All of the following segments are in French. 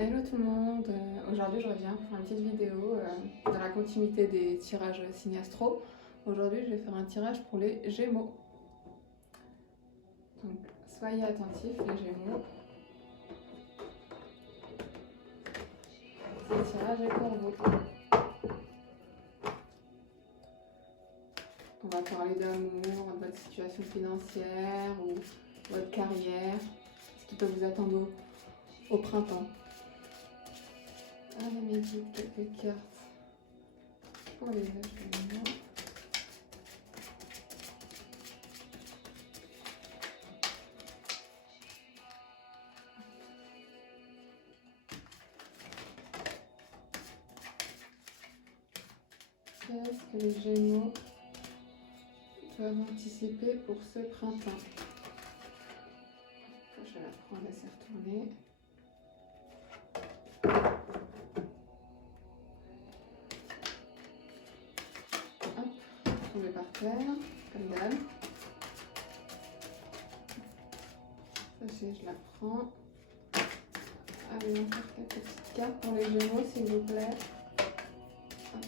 Hello tout le monde, aujourd'hui je reviens pour faire une petite vidéo dans la continuité des tirages Signastro. Aujourd'hui je vais faire un tirage pour les Gémeaux. Donc soyez attentifs les Gémeaux. Ce tirage est pour vous. On va parler d'amour, de votre situation financière ou votre carrière, ce qui peut vous attendre au printemps. Allez mes guides, quelques cartes pour les Gémeaux. Qu'est-ce que les Gémeaux doivent anticiper pour ce printemps? Je vais la prendre, laisser retourner. Hop, tomber par terre, comme d'hab. Sachez, je la prends. Allez, on va faire quelques petites cartes pour les Gémeaux, s'il vous plaît. Hop.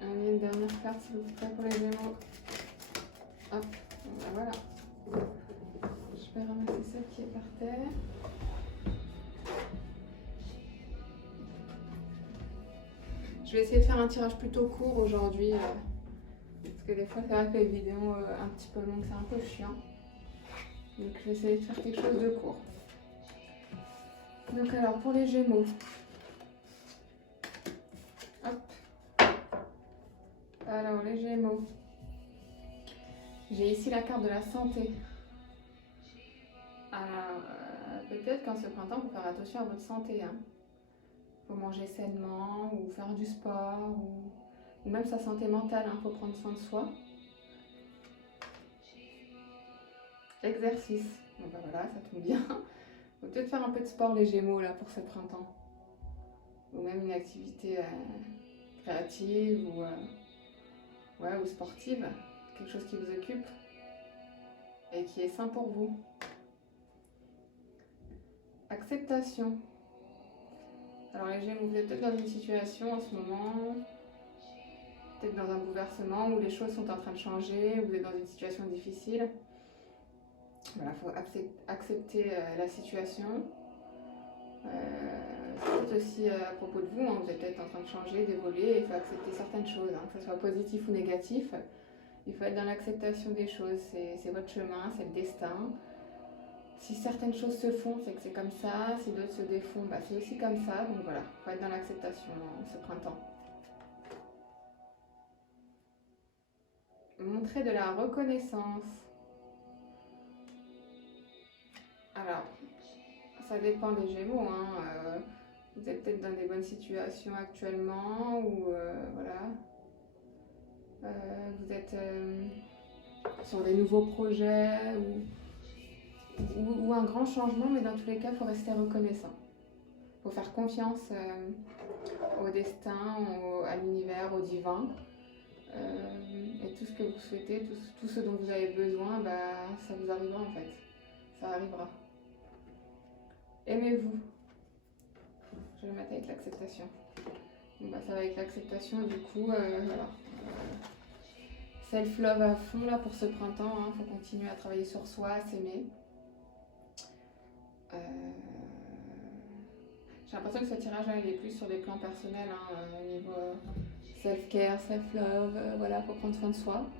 Allez, une dernière carte, s'il vous plaît, pour les Gémeaux. Hop, ben voilà. Je vais ramasser celle qui est par terre. Je vais essayer de faire un tirage plutôt court aujourd'hui. Parce que des fois, c'est vrai que les vidéos un petit peu longues, c'est un peu chiant. Donc, je vais essayer de faire quelque chose de court. Donc, alors, pour les Gémeaux. Hop. Alors, les Gémeaux. J'ai ici la carte de la santé. Alors, peut-être qu'en ce printemps, il faut faire attention à votre santé. Il faut manger sainement ou faire du sport ou même sa santé mentale. Il faut prendre soin de soi. Exercice. Bon, ben voilà, ça tombe bien. Il faut peut-être faire un peu de sport, les Gémeaux, là, pour ce printemps. Ou même une activité créative ou sportive. Quelque chose qui vous occupe et qui est sain pour vous. Acceptation. Alors les Gémeaux, vous êtes peut-être dans une situation en ce moment, peut-être dans un bouleversement où les choses sont en train de changer, où vous êtes dans une situation difficile. Voilà, il faut accepter la situation. C'est peut-être aussi à propos de vous, vous êtes peut-être en train de changer, d'évoluer, il faut accepter certaines choses, que ce soit positif ou négatif. Il faut être dans l'acceptation des choses, c'est votre chemin, c'est le destin. Si certaines choses se font, c'est que c'est comme ça. Si d'autres se défont, c'est aussi comme ça. Donc voilà, il faut être dans l'acceptation ce printemps. Montrer de la reconnaissance. Alors, ça dépend des Gémeaux. Vous êtes peut-être dans des bonnes situations actuellement ou voilà. Vous êtes sur des nouveaux projets ou un grand changement, mais dans tous les cas, il faut rester reconnaissant. Il faut faire confiance au destin, à l'univers, au divin. Et tout ce que vous souhaitez, tout ce dont vous avez besoin, ça vous arrivera en fait. Ça arrivera. Aimez-vous. Je vais le mettre avec l'acceptation. Bon, ça va avec l'acceptation, du coup, voilà. Self-love à fond là pour ce printemps, faut continuer à travailler sur soi, à s'aimer. J'ai l'impression que ce tirage là il est plus sur des plans personnels, au niveau self-care, self-love, voilà, faut prendre soin de soi.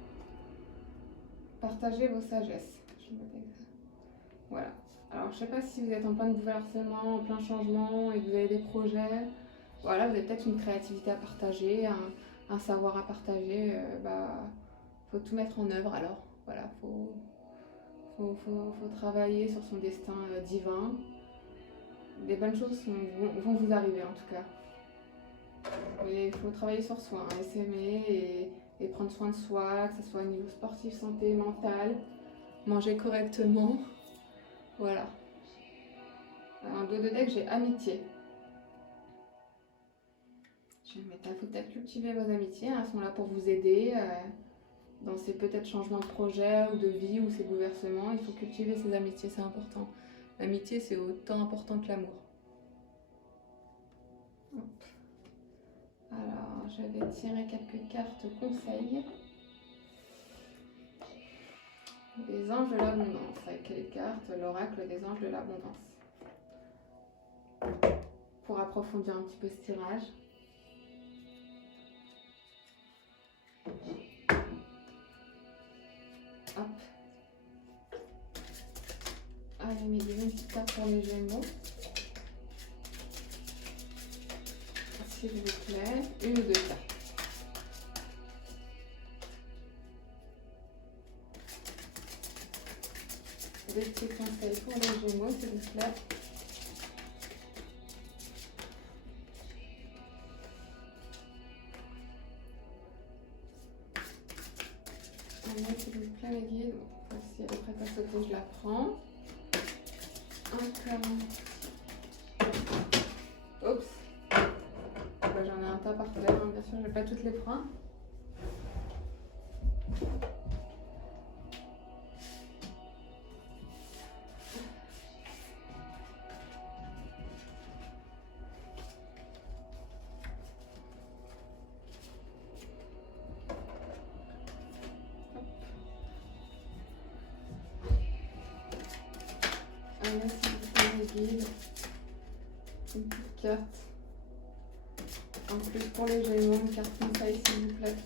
Partagez vos sagesses. Je vais mettre avec ça. Voilà. Alors je sais pas si vous êtes en plein bouleversement, en plein changement et que vous avez des projets. Voilà, vous avez peut-être une créativité à partager, un savoir à partager. Faut tout mettre en œuvre alors. Voilà, faut travailler sur son destin divin. Des bonnes choses vont vous arriver en tout cas. Mais il faut travailler sur soi et s'aimer et prendre soin de soi, que ce soit au niveau sportif, santé, mental, manger correctement. Voilà. En dos de deck, j'ai amitié. Je vais mettre, il faut peut-être cultiver vos amitiés, hein, elles sont là pour vous aider dans ces peut-être changements de projet ou de vie ou ces bouleversements. Il faut cultiver ces amitiés, c'est important. L'amitié, c'est autant important que l'amour. Alors, je vais tirer quelques cartes conseils. Les anges de l'abondance. Avec les cartes, l'oracle des anges de l'abondance. Pour approfondir un petit peu ce tirage. Hop. Allez, mes une petite carte pour les Gémeaux. S'il vous plaît, une ou deux cartes. Des petits conseils pour les Gémeaux, s'il vous plaît. Allez, s'il vous plaît, les guides. Si elle est prête à sauter, je la prends. Encore. Oups. Bah, j'en ai un tas par terre, hein. Bien sûr, je ne vais pas toutes les prendre. Allez, s'il vous plaît, les guides. Une petite carte. En plus pour les Gémeaux, une carte conseil, s'il vous plaît.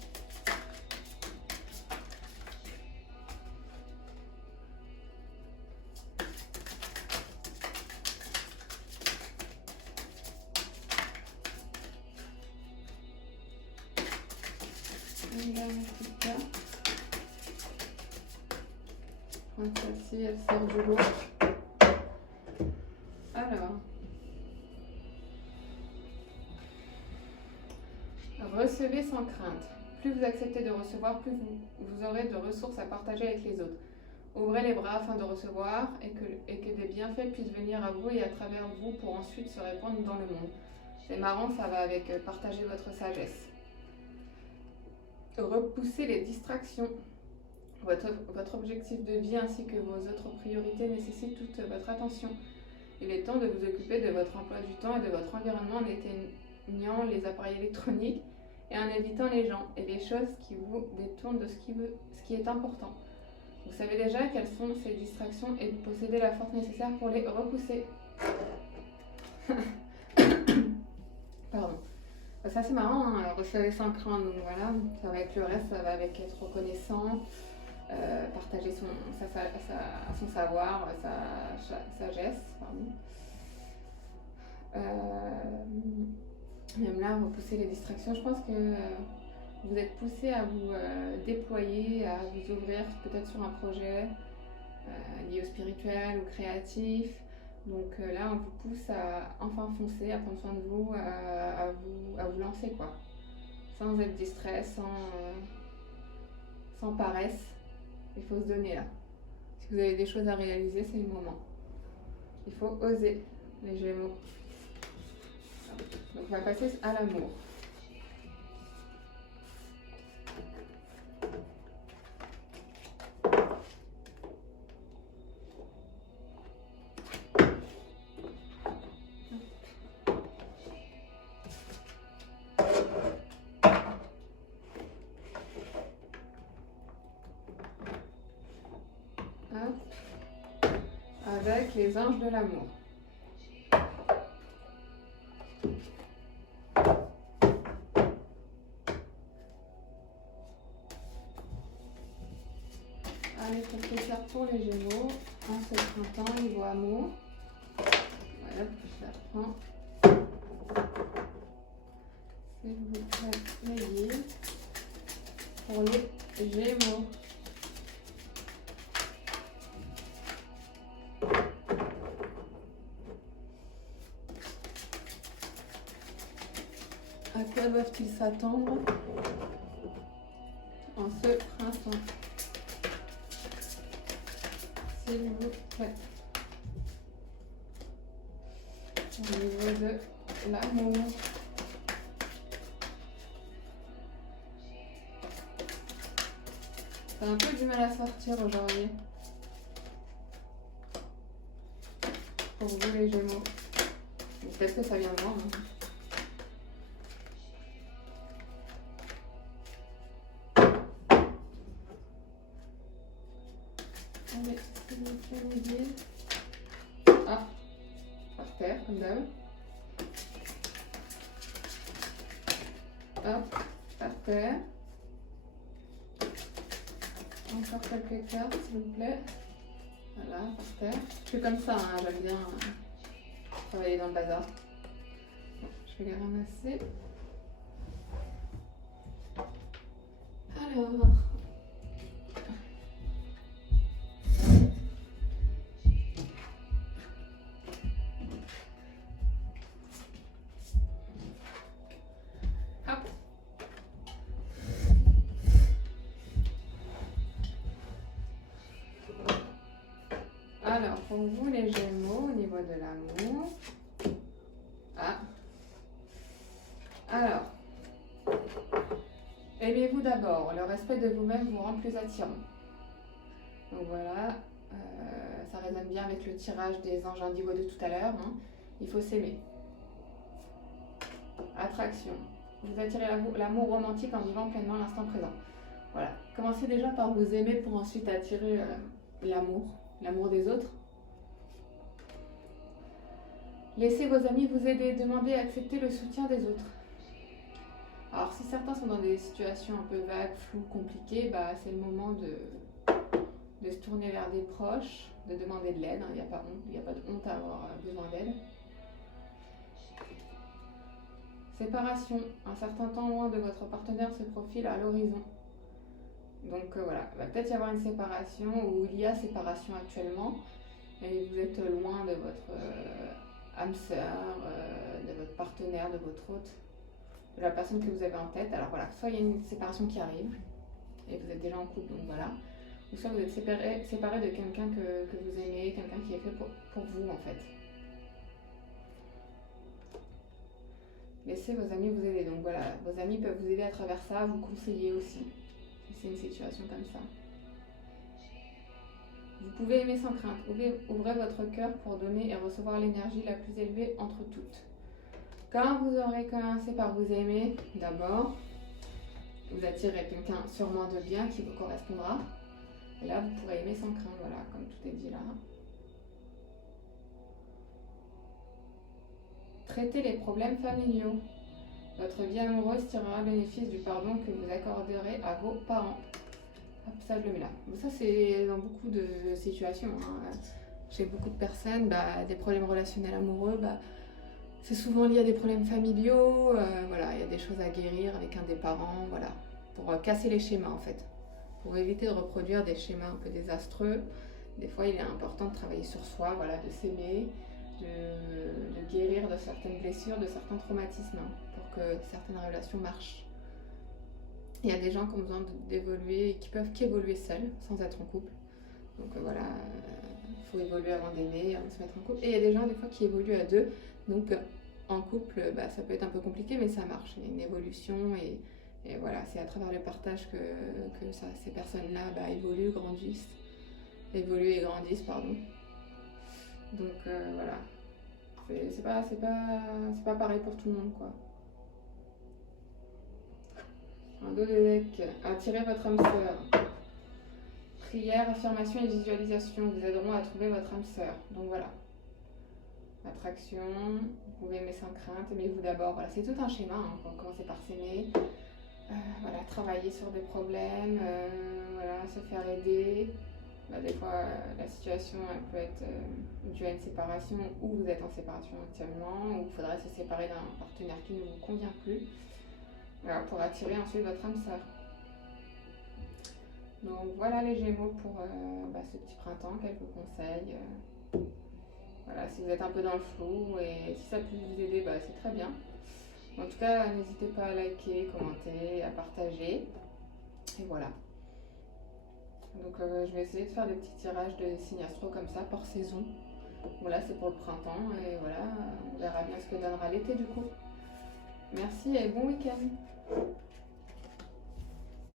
Une dernière petite carte. Celle-ci, elle sort du lot. Alors, recevez sans crainte. Plus vous acceptez de recevoir, plus vous aurez de ressources à partager avec les autres. Ouvrez les bras afin de recevoir et que des bienfaits puissent venir à vous et à travers vous pour ensuite se répandre dans le monde. C'est marrant, ça va avec partager votre sagesse. Repoussez les distractions. Votre objectif de vie ainsi que vos autres priorités nécessitent toute votre attention. Il est temps de vous occuper de votre emploi du temps et de votre environnement en éteignant les appareils électroniques et en évitant les gens et les choses qui vous détournent de ce qui est important. Vous savez déjà quelles sont ces distractions et vous possédez la force nécessaire pour les repousser. Pardon. Ça c'est marrant, hein. Recevez sans crainte, donc voilà, ça va être le reste, ça va avec être reconnaissant, partager son savoir, sa sagesse, pardon. Même là, repousser les distractions, je pense que vous êtes poussé à vous déployer, à vous ouvrir peut-être sur un projet lié au spirituel ou créatif. Donc là, on vous pousse à enfin foncer, à prendre soin de vous, à vous lancer, quoi. Sans être distrait, sans paresse. Il faut se donner là. Si vous avez des choses à réaliser, c'est le moment. Il faut oser, les Gémeaux. Donc on va passer à l'amour. Avec les anges de l'amour. Allez, quelques cartes pour les Gémeaux. En ce printemps, niveau amour. Voilà, je la prends. S'il vous plaît, les guides. Pour les Gémeaux. À quoi doivent-ils s'attendre en ce printemps? S'il vous plaît. au niveau de l'amour. T'as un peu du mal à sortir aujourd'hui. Pour vous les Gémeaux. Peut-être que ça vient de moi. Hein. Allez, s'il vous plaît, les guides. Ah, par terre, comme d'hab. Hop, par terre. Encore quelques cartes, s'il vous plaît. Voilà, par terre. Je fais comme ça, hein, j'aime bien travailler dans le bazar. Bon, je vais les ramasser. Alors. Hop. Alors, pour vous les Gémeaux, au niveau de l'amour. Ah. Alors. Aimez-vous d'abord. Le respect de vous-même vous rend plus attirant. Donc voilà. Ça résonne bien avec le tirage des anges indigos de tout à l'heure. Hein. Il faut s'aimer. Attraction. Vous attirez l'amour romantique en vivant pleinement l'instant présent. Voilà. Commencez déjà par vous aimer pour ensuite attirer l'amour des autres. Laissez vos amis vous aider. Demandez et acceptez le soutien des autres. Alors si certains sont dans des situations un peu vagues, floues, compliquées, bah, c'est le moment de se tourner vers des proches, de demander de l'aide. Il n'y a pas de honte à avoir besoin d'aide. Séparation. Un certain temps loin de votre partenaire se profile à l'horizon. Donc voilà, il va peut-être y avoir une séparation ou il y a séparation actuellement et vous êtes loin de votre âme sœur, de votre partenaire, de votre hôte, de la personne que vous avez en tête. Alors voilà, soit il y a une séparation qui arrive et vous êtes déjà en couple, donc voilà, ou soit vous êtes séparé de quelqu'un que vous aimez, quelqu'un qui est fait pour vous en fait. Laissez vos amis vous aider. Donc voilà, vos amis peuvent vous aider à travers ça, vous conseiller aussi. Si c'est une situation comme ça. Vous pouvez aimer sans crainte. Ouvrez votre cœur pour donner et recevoir l'énergie la plus élevée entre toutes. Quand vous aurez commencé par vous aimer, d'abord, vous attirez quelqu'un sûrement de bien qui vous correspondra. Et là, vous pourrez aimer sans crainte, voilà, comme tout est dit là. Traitez les problèmes familiaux. Votre vie amoureuse tirera bénéfice du pardon que vous accorderez à vos parents. Hop, ça je le mets là. Ça c'est dans beaucoup de situations. Hein. Chez beaucoup de personnes, des problèmes relationnels amoureux, c'est souvent lié à des problèmes familiaux. Voilà, il y a des choses à guérir avec un des parents, voilà, pour casser les schémas en fait, pour éviter de reproduire des schémas un peu désastreux. Des fois, il est important de travailler sur soi, voilà, de s'aimer, de guérir de certaines blessures, de certains traumatismes, hein, pour que certaines relations marchent. Il y a des gens qui ont besoin d'évoluer et qui peuvent qu'évoluer seuls, sans être en couple. Donc voilà, il faut évoluer avant d'aimer, avant de se mettre en couple. Et il y a des gens des fois qui évoluent à deux. Donc en couple, ça peut être un peu compliqué, mais ça marche. Il y a une évolution et voilà, c'est à travers le partage que ces personnes-là évoluent et grandissent, pardon. Donc voilà, c'est pas pareil pour tout le monde, quoi. Un dos de deck, attirez votre âme sœur. Prière, affirmation et visualisation vous aideront à trouver votre âme sœur. Donc voilà. Attraction, vous pouvez aimer sans crainte, aimez-vous d'abord. Voilà, c'est tout un schéma, hein, pour commencer par s'aimer. Voilà, travailler sur des problèmes, voilà, se faire aider. Des fois, la situation elle peut être due à une séparation ou vous êtes en séparation actuellement, ou il faudrait se séparer d'un partenaire qui ne vous convient plus. Voilà, pour attirer ensuite votre âme sœur. Donc voilà les Gémeaux pour ce petit printemps, quelques conseils. Voilà, si vous êtes un peu dans le flou et si ça peut vous aider, c'est très bien. En tout cas, n'hésitez pas à liker, commenter, à partager. Et voilà. Donc je vais essayer de faire des petits tirages de signes astro comme ça par saison. Voilà, c'est pour le printemps et voilà, on verra bien ce que donnera l'été du coup. Merci et bon week-end.